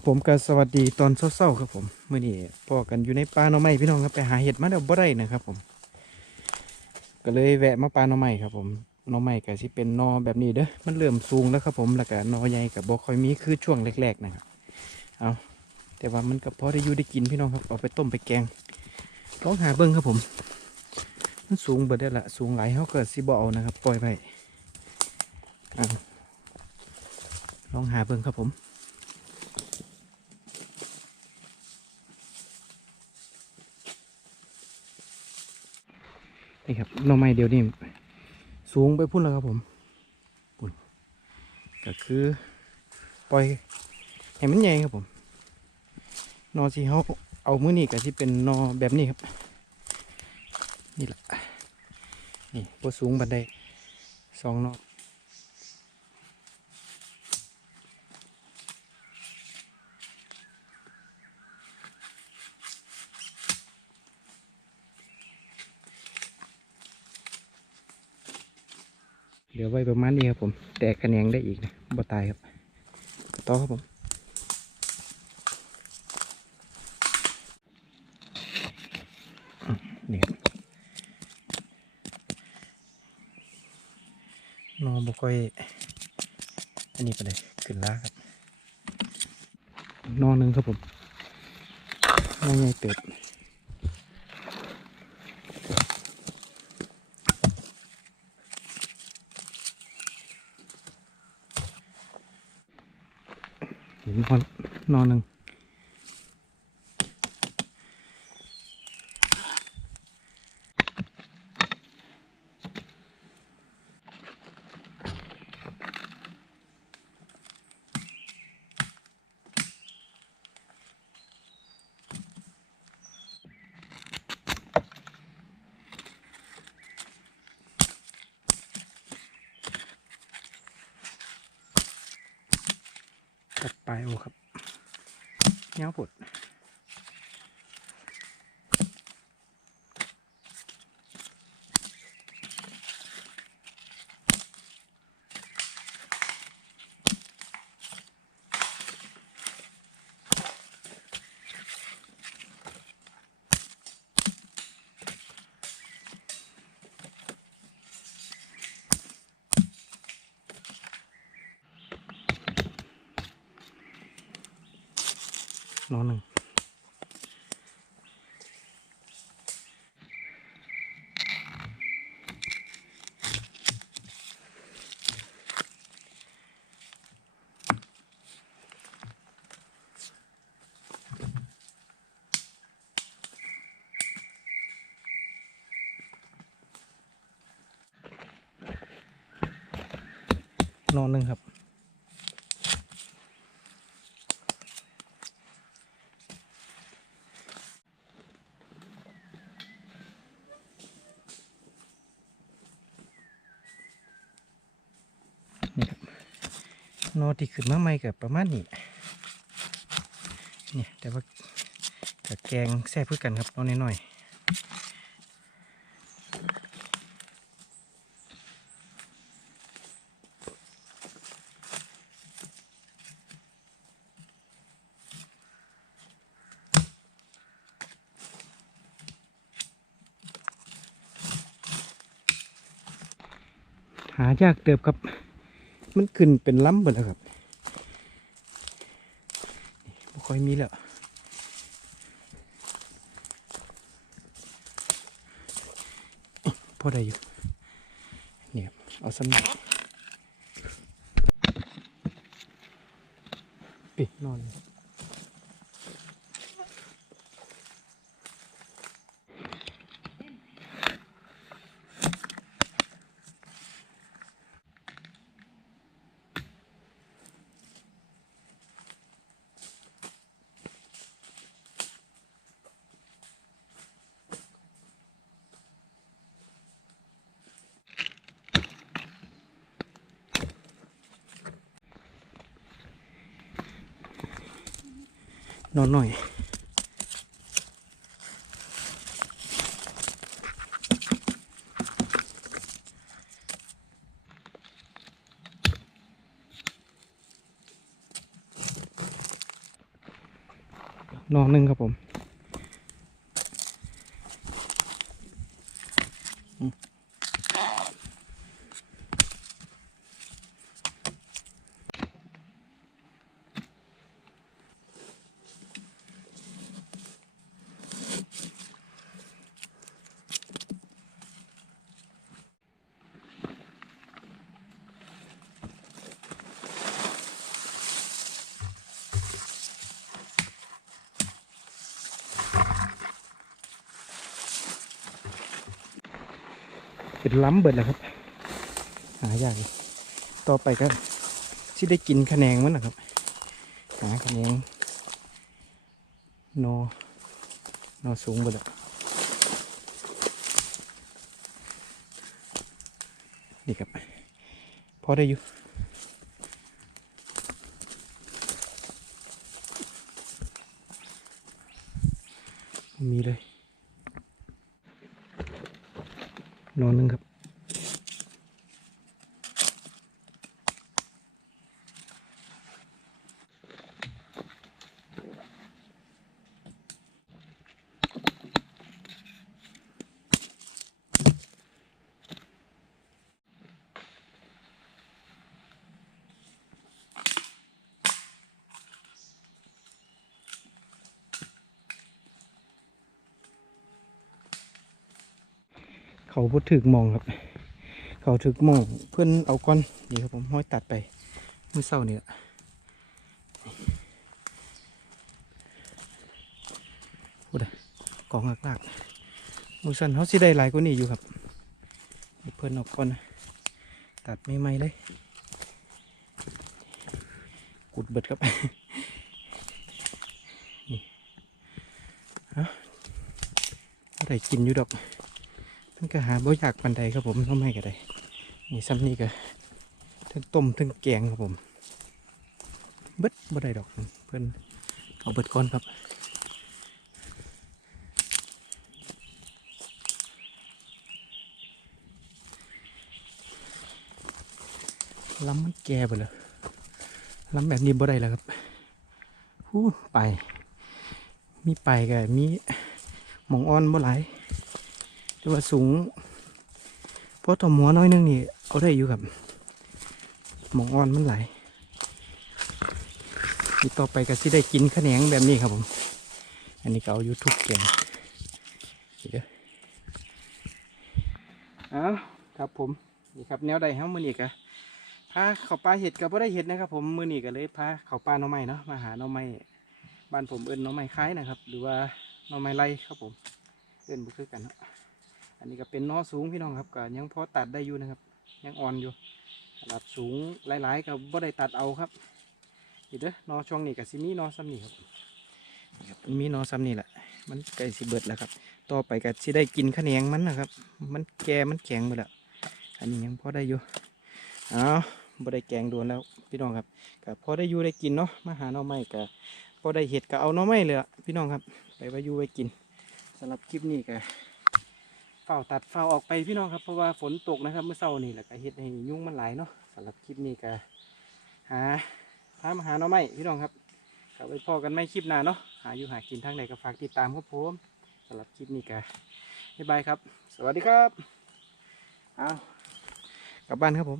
ครับผมก็สวัสดีตอนเช้าๆครับผมเมื่อนี้พ่อกันอยู่ในป่าหน่อไม้พี่น้องครับไปหาเห็ดมาเดี๋ยวบ่ได้นะครับผม ก็เลยแวะมาป่าหน่อไม้ครับผมหน่อไม้ก็สิเป็นนอแบบนี้เด้อมันเริ่มสูงแล้วครับผมแล้วก็นอใหญ่กับบ่ค่อยมีคือช่วงแรกๆนะครับเอาแต่ว่ามันก็พอได้อยู่ได้กินพี่น้องครับเอาไปต้มไปแกงลองหาเบิ้งครับผม มันสูงเบิดได้ละสูงหลายเขาเกิดสิบ่เอานะครับ ปล่อยไปลองหาเบิ้งครับผม นี่ครับหน่อไม้เดียวนี่สูงไปพุ่นแล้วครับผมพุ่นก็คือปล่อยให้มันใหญ่ครับผมนอสีเขาเอามือนี่ก็ที่เป็นนอแบบนี้ครับ นี่แหละนี่พอสูงบันไดสองนอ ลือไว้ประมาณนี้ครับผม แตกคะแนงได้อีกนะบ่ตายครับต่อครับผมนี่นอนบ่ค่อย อันนี้ไปเลยขึ้นล้าครับ นอนหนึ่งครับผมนอนใหญ่เติบ ห็นนอนนอนหนึ่ง ตัดปลายโอครับเงี้ยวปวด นอนหนึ่งนอนหนึ่งครับ นอที่ขึ้นมาใหม่กับประมาณนี้เนี่ยแต่ว่ากับแกงแซ่บเพื่อกันครับนอน้อยๆหายากเติบครับ มันขึ้นเป็นล้ำหมดแล้วครับนี่บ่ค่อยมีแล้วพอได้อยู่เนี่ยเอาสำนักปิดนอน นอนหน่อยนอนหนึ่งครับผม เป็นล้ำเบิดแล้วครับ หายากเลยต่อไปก็ที่ได้กินคะแนงมันนะครับ หาคะแนงนอนอสูงเบิดแล้วนี่ครับพอได้อยู่มีเลย นอนหนึ่งครับ เขาพูดถึกมองครับ เขาถึกมองเพื่อนเอาก้อนนี่ครับผมห้อยตัดไปเมื่อเช้านี่แหละพูดอะกองหลักๆมือสันเขาสิได้หลายกว่านี้อยู่ครับ เพื่อนเอาก้อนตัดไม่ไหมๆเลยกุดเบิดครับนี่เอาได้กินอยู่ดอก มันก็หาบ่อยากปันใดครับผมทำไมก็ได้นี่ซ้ำนี่ก็ทั้งต้มทั้งแกงครับผมเบิดบ่ได้ดอกเพื่อนเอาเบิดก่อนครับล้ำมันแก่ไปเลยล้ำแบบนี้บ่ได้แล้วครับหู้ไป มีไปกับมีหมองอ่อนบ่หลาย แต่ว่าสูงเพราะตัวหมอน้อยนึงนี่เอาได้อยู่ครับหมองอ่อนมันไหลนี่ต่อไปก็สิได้กินขแหนงแบบนี้ครับผม อันนี้ก็เอายูทุกแกงเดี๋ยวเอาครับผมนี่ครับแนวใดเฮ้ามือนี่กะพาเขาปลาเห็ดกับพ่ได้เห็ดนะครับ ผมมือนี่ก็เลยพาเขาปลาน่อไม้เนาะมาหาน่อไม้บ้านผมเอิ้นหน่อไม้คล้ายนะครับ หรือว่าน่อไม้ไร่ครับผมเอิ้นบุคือกันเนาะ อันนี้ก็เป็นนอสูงพี่น้องครับก็ยังพอตัดได้อยู่นะครับ ยังอ่อนอยู่ระดับสูงหลายๆก็บ่ได้ตัดเอาครับนี่เด้อนอช่วงนี้ก็สิมีนอซ้ำนี่ครับนี่ครับมันมีนอซ้ำนี่แหละ มันใกล้สิเบิดแล้วครับ ต่อไปก็สิได้กินขะแนงมันนะครับ มันแก่มันแข็งไปแล้วอันนี้ยังพอได้อยู่เอาบ่ได้แกงโดนแล้วพี่น้องครับก็พอได้อยู่ได้กินเนาะมาหาหน่อไม้ก็พอได้เห็ดก็เอาหน่อไม้เลยพี่น้องครับ ไปไว้อยู่ไว้กินสำหรับคลิปนี้ก็ ฝ้าตัดเฝ้าออกไปพี่น้องครับเพราะว่าฝนตกนะครับเมื่อเช้านี่แหละก็เฮ็ดให้ยุ่งมันหลายเนาะสำหรับคลิปนี้ก็หาพามาหาเนาะไม่พี่น้องครับก็ไปพอกันไม่คลิปหน้าเนาะหาอยู่หากินทางใดก็ฝากติดตามครับผมสำหรับคลิปนี้ก็บ๊ายบายครับ สวัสดีครับเอากลับบ้านครับผม